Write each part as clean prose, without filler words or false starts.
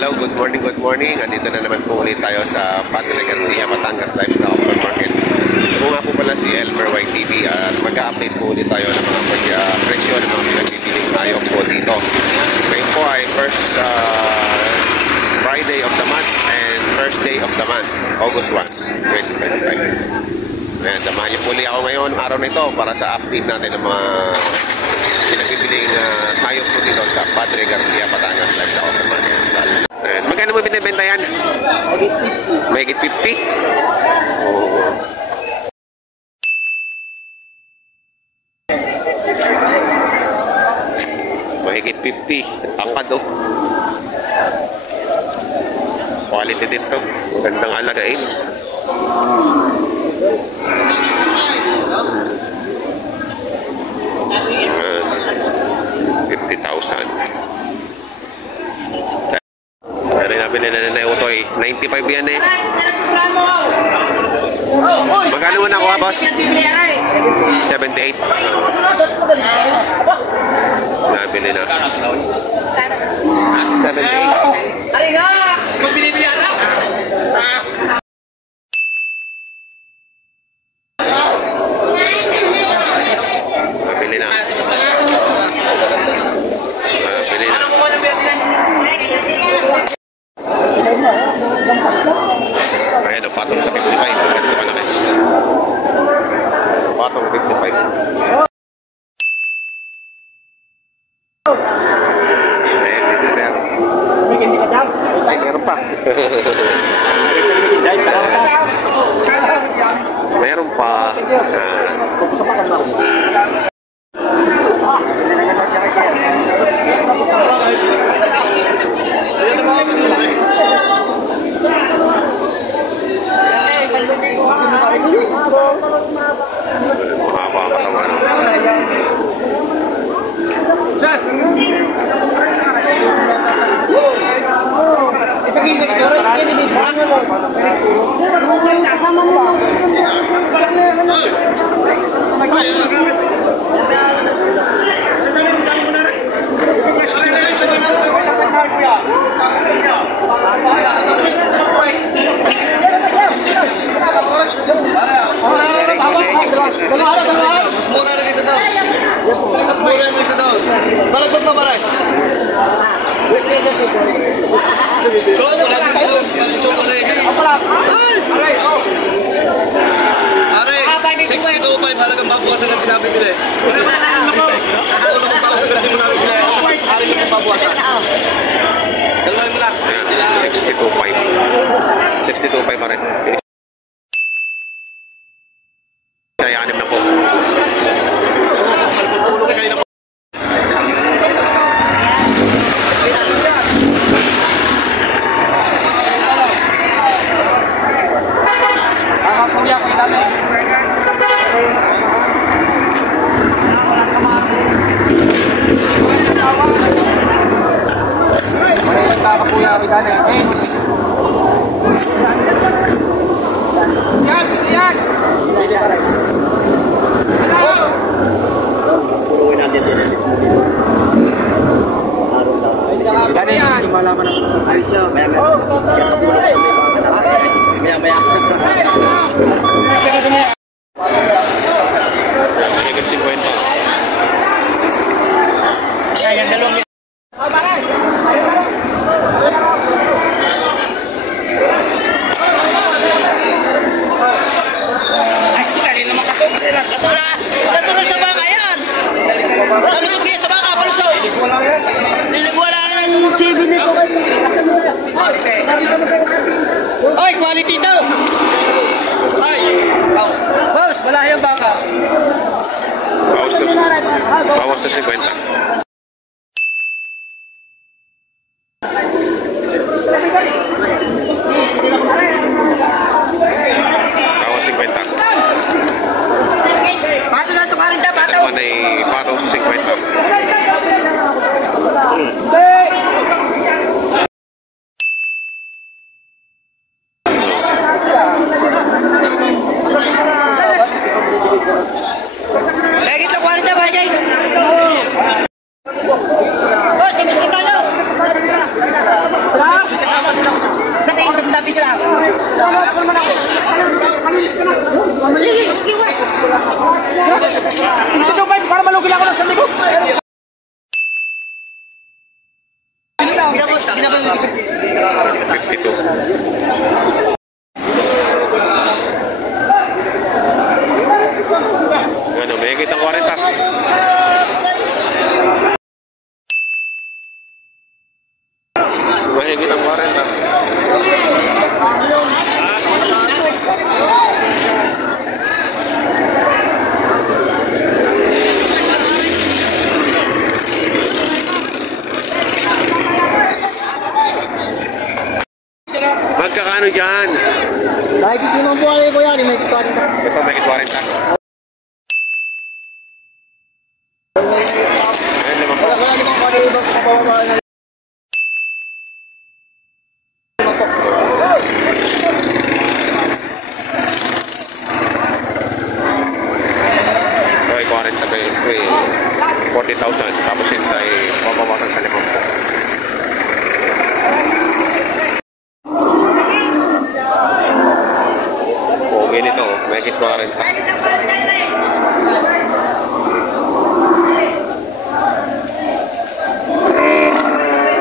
Hello, good morning. Andito na naman po ulit tayo sa Padre Garcia, Batangas Livestock Auction Market. Ito nga po pala si Elmer YTV at mag-update po ulit tayo ng mga presyo ng mga pinagpipiling tayo po dito. Ngayon po ay first Friday of the month and first day of the month, August 1, 2025. Ayan, samahan niyo po ulit ako ngayon, araw na ito, para sa update natin ng mga pinagpipiling tayo po dito sa Padre Garcia, Batangas Livestock Auction Market. Magkano mo binibenta yan? Mahigit 50. Mahigit 50? Oh. Mahigit 50. Angkad oh. Quality din to. Gandang alagain. Nabili na nila utoy. 95 yan eh. Magkano mo nakuha, boss? 78. Nabili na. 78. Ari nga! Magbili-bili ata! Nabili na. Ayan ang patong sa 55. Ganito ka laki. Patong 55. Ay, meron pa. Meron pa. Mahaba katawan. Balagod pa ba rin? Aray, 62.5 halagang babawasan ng pinabibili. Aray yung babawasan. Dalawin mo lang. 62.5. 62.5 pa rin. Kaya 6 na po. Oy, quality daw. Ay. Oh. Boss, wala yung baka. Bawas sa 50. Bawas 50. Pato na sa 40, pato. Ito ay pato sa 50. Legit lang 40 ba, Jay? Boss, gusto tayo. Ha? 52. Ano, may kitang 40. Mahigit ang 40. Magkakano dyan? Nakikita naman po kami ko yan, may kwarta. Ito, may 40. Ayun, naman po. Wala naman kung ano yung ibang kapawawaan na. So, ay 40 ba yun? 40,000. Tapos yun sa papawasan sa 50. Pogi nito, may 40.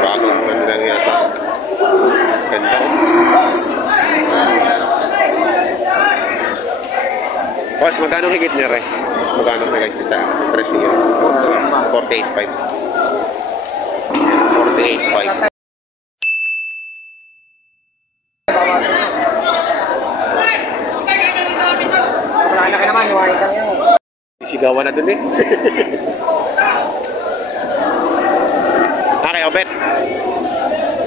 Bagong man lang yata. Ganda ko. Boss, magkano higit niya rin? Magkano higit niya sa presyo niya? 48.5. 48.5. Wala ka naman, yung isang yan. Sigawan na dun eh. Okay, Obet.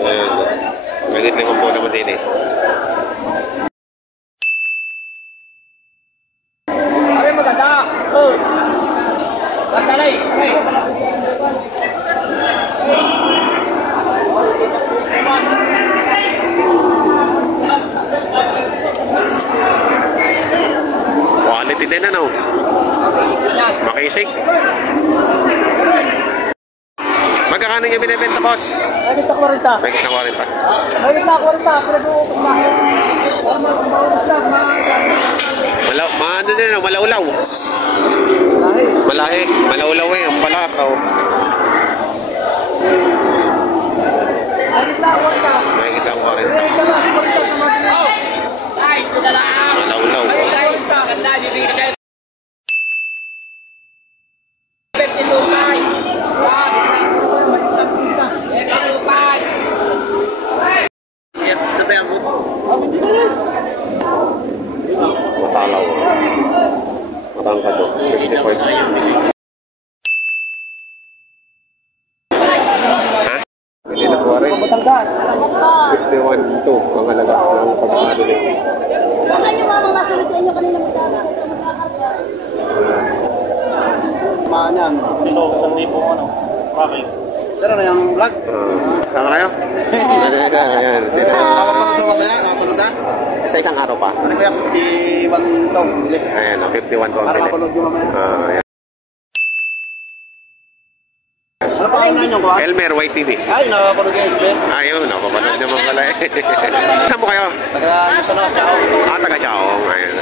Ayan. Magigit naman po naman din eh. Aray, maganda. Oh. Magdalay. Quality din ano? Makisig. Magkakano niya binibenta, boss? Nakikita 40. May kitang 40. Nakikita 40. Pinag-uukos na ako. Maubos lang, Ano din, malaulaw. Lahi. Malahi. Malaulaw eh. Ang palakaw. Nakikita 40. May kitang 40. Nakikita na si 40 naman. Ay, ito na lang. Malaulaw. Ay, ganda. Bibigyan ka kayo. 52 pa. Matalaw. Matangkad o. 55. Ha? Hindi na kuha rin. 51-2 ang halaga ng pagkakado nito. Nasaan yung mga nasulitin nyo kanina magkakarga? Maanyan. Ito, 1,000 ano. Bakit? Pero na yung vlog. Sama kayo? Ayan. Nakapanood mo kaya? Nakapanood na? Sa isang araw pa. Ano kaya? 51 to. Bili. Ayan, 51 to ang Para bili. mapanood yung mamaya. Ayan. Ano pa ang nanyo ko? Elmer, YTV. Ay, nakapanood yung Elmer. Ayun, napapanood naman pala eh. Saan mo kayo? Taga yung sa Nas Chao. Taga Chaong. Ayun.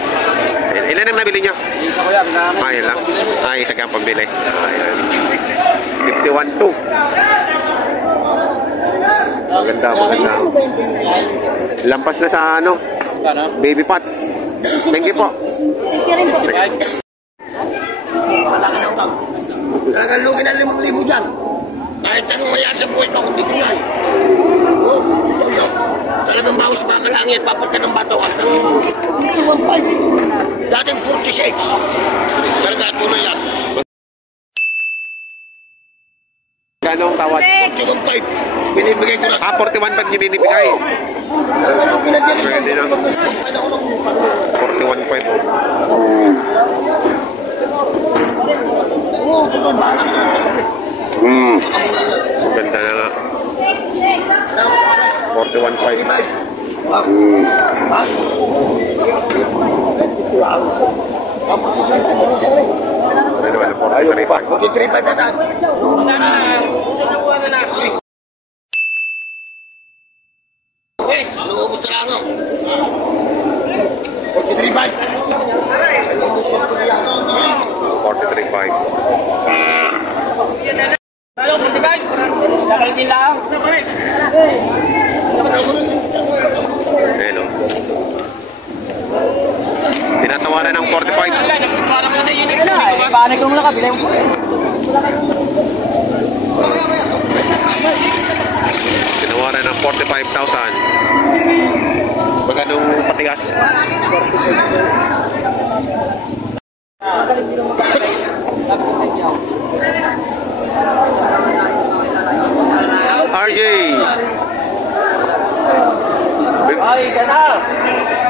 Ilan ang nabili nyo? Isa ko yan. Ayun lang. Isa kang pambili. Ayun. 51-2. Maganda, maganda. Ano ba yung pinili? Lampas na sa ano, Ano? baby pots. Thank you po. Thank you rin po. Talagang lugi ng 5,000 dyan. Kahit anong mayari sa buhay ko, hindi ko yan. Oo, ito yun. Talagang bawas pa ang langit, papunta ng bato at ng 51.5. Dating 46. Talagang ito na yan. Gano'ng tawad? 51.5. Binibigay ko na. 41 pag niyo binibigay. Talagang lugi na dyan. Pwede na. 41.5 po. Oo, ito ba balak? Maganda na nga. 41.5. Ano naman, 43.5. 43.5 na dyan. Eh, luubos na lang ako. 43.5. 43.5. Hindi lang. Ayan o. Tinatawaran ng 45. Paano kung wala ka? Bilay mo po. Tinawaran ng 45,000. Magkanong patigas? RJ! Ay, sana.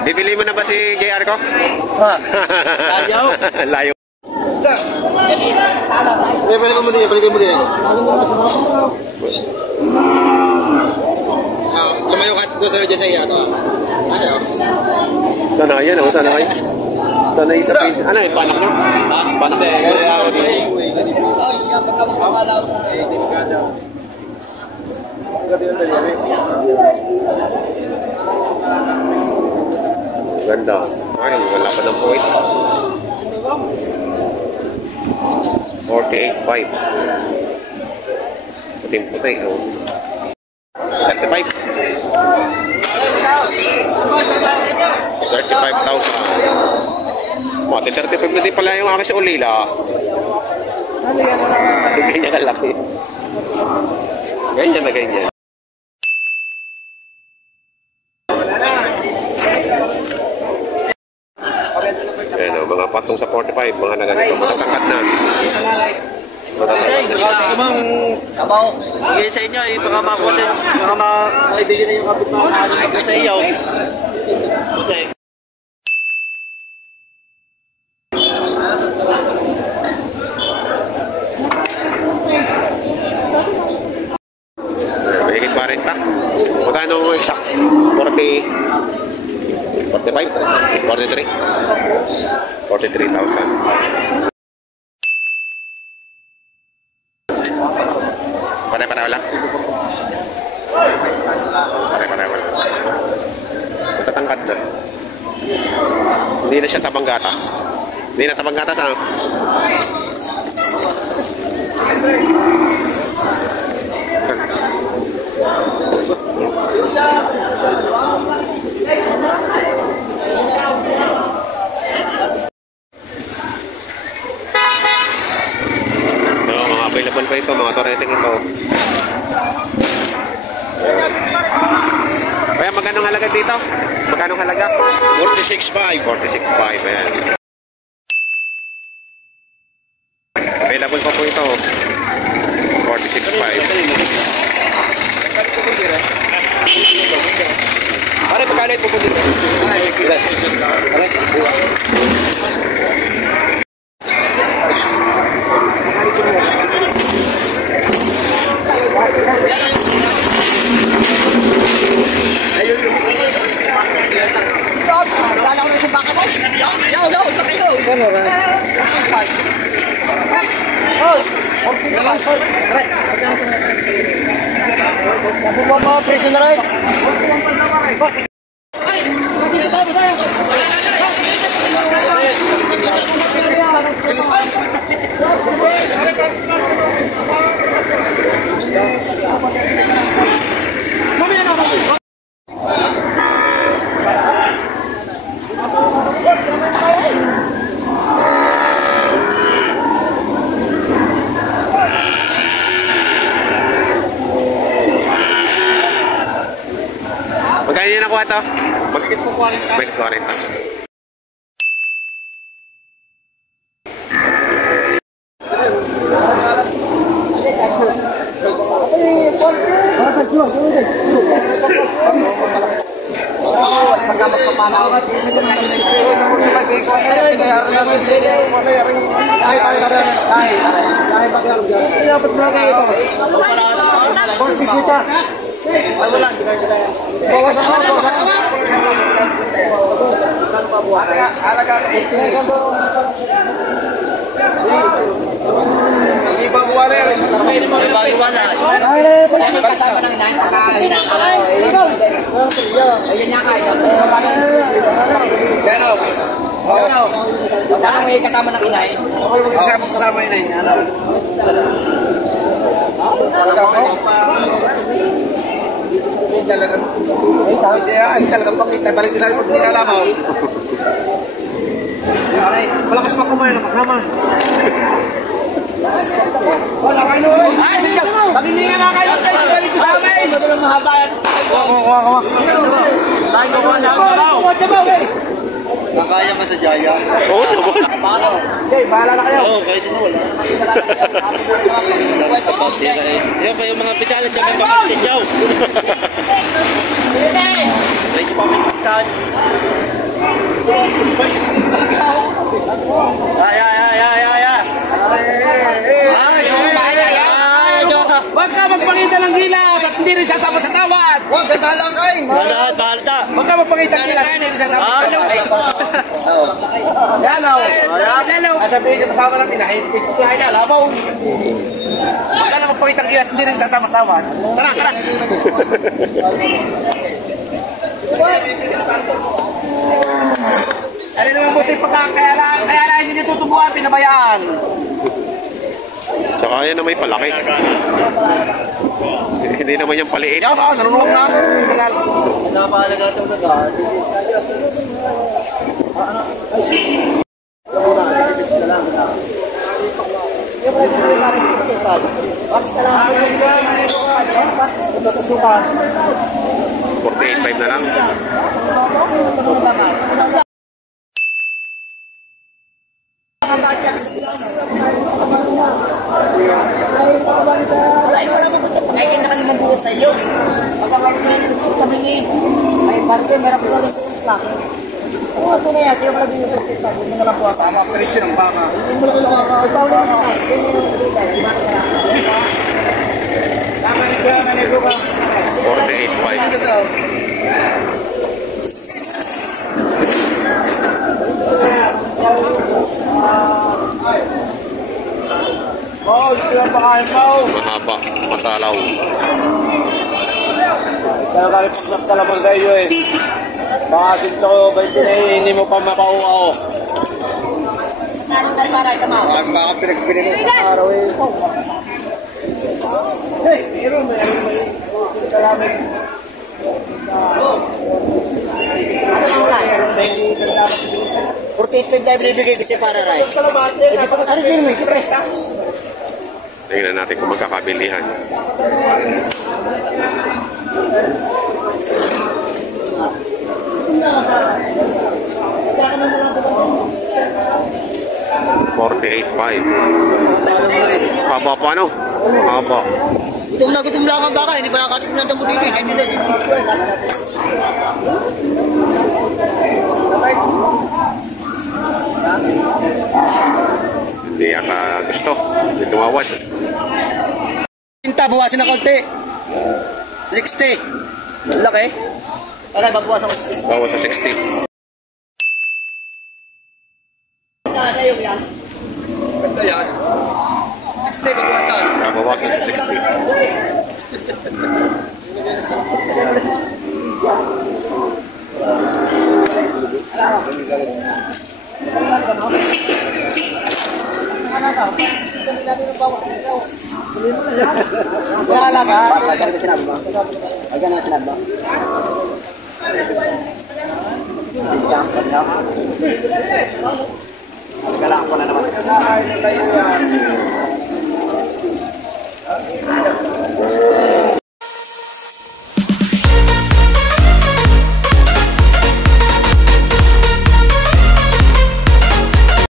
Bibili mo na ba si JR ko? Ha? Ayaw? Layo. Balik mo din, balik mo din. Lumayo ka doon sa dyan sa iya. Ano? Sana yan o, sana kayo. Sana isa pins. Ano yung panak nyo? Panak na ganda. Ay, wala pa ng point. 48.5. Puting puti. 35. 35,000. Mati 35 na din pala yung akin sa ulila. Ganyan kalaki. Ganyan na ganyan. Ayan o, mga patong sa 45, mga naganito, matatangkad na. Matatangkad na siya. Kabaw. Bigay sa inyo, baka makuha baka maibigay na yung kapit na sa iyo. Okay. Mahigit 40. Magkano exact? 40, 45? 43? 43,000. Pare-pareho lang? Pare-pareho lang. Matatangkad na. Hindi na siya tabang gatas. Hindi na tabang gatas, ah. Mga available pa ito, mga toreting ito. Kaya magkano halaga dito? Magkano halaga? 46.5. 46.5, ayan. Available pa po ito. 46.5. Pare, pagkalay po po dito. Mga preso na rin. Magkano niya nakuha ito? Magkano po 40? Magkano 40. Pagka magpapanaw. Dapat mga kayo ito. Konsikwita. Ay, wala. Bawas ako. Hindi ba buwala yan? Hindi ba buwala? May kasama ng inahin. Ayun niya kayo. Gano? Saan may kasama ng inahin? Kasama yun. Talagang pakita. Balik sa pag nilalabaw. Malakas pa kumain na kasama. Wala kayo. Ay, sige. Pag hindi nga kayo, balik ko sa amin. Madalang mahaba yan. Kuha. Tayo kuha na ako. Nakaya ka sa Jaya? Oo naman. Okay, bahala na kayo. Oo, kahit ito wala. Yung kayo mga pitala, tsaka mga sinjaw. Medyo pa may pagkaan. Huwag ka magpakita ng gilas at hindi rin sasama sa tawad. Huwag ka bahala kayo. Bahalta. Huwag ka magpakita ng gilas at hindi rin sasama sa tawad. Lalaw. Sabihin niyo kasama lang pinahipit. Kaya labaw. Huwag ka na magpakita ng gilas at hindi rin sasama sa tawad. Tara. Ano naman po yung pagka, kaya lang hindi tutubuan, pinabayaan. Saka yan na may palaki. Hindi naman yung paliit. Yan ba, narunong na. Napahalaga sa unaga. $48.5 na lang. Ay, wala mo ito. Ay, kinakalimang bukas sa iyo. Pagkakaroon sa iyo, kami ni. Ay, parte, meron ko lang sa stock. Oo, ito na yan. Siya pala din yung stock. Hindi mo lang po kasama. Presyo ng baka. Hindi mo lang baka. Ikaw lang na. Tama ni Kuya, manigo ka. 48.5. Oo, ito yung pakain mo. Mahaba, matalaw. Kaya kami pagsaptalaman sa iyo eh. Baka sinto ko, hindi mo pa mapauwa o. Baka pinagpilin mo sa araw eh. Hey, meron. Salamin. $48 na ibibigay kasi para Ray. Tingnan natin kung magkakabilihan. $48.5. Haba pa no? Haba. Gutom lang ang baka, hindi pa nakakatin ng damo dito. Hindi yata gusto. Hindi tumawas. Pinta, buwasin ng konti. 60. Laki. Para babawasan ko. Bawas sa 60. Sa'yo yan. Ganda yan. 60 babawasan. Bawasan sa 60. Wala ka. Ay, sinabi ba? Ay, ganun sinabi ba? Kailangan ko na naman.